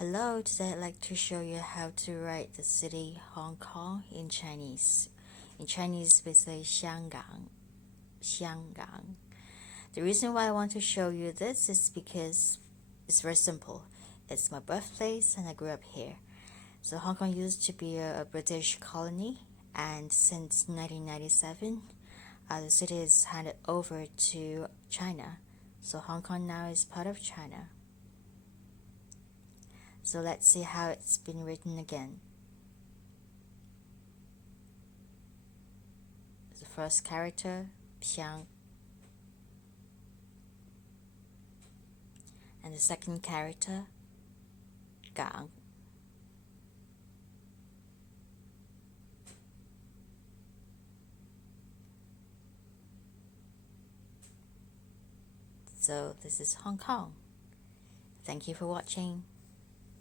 Hello, today I'd like to show you how to write the city Hong Kong in Chinese. In Chinese, we say xiānggǎng. The reason why I want to show you this is because it's very simple. It's my birthplace and I grew up here. So Hong Kong used to be a British colony, and since 1997, the city is handed over to China. So Hong Kong now is part of China. So let's see how it's been written again. The first character, xiāng, and the second character, gǎng. So this is Hong Kong. Thank you for watching.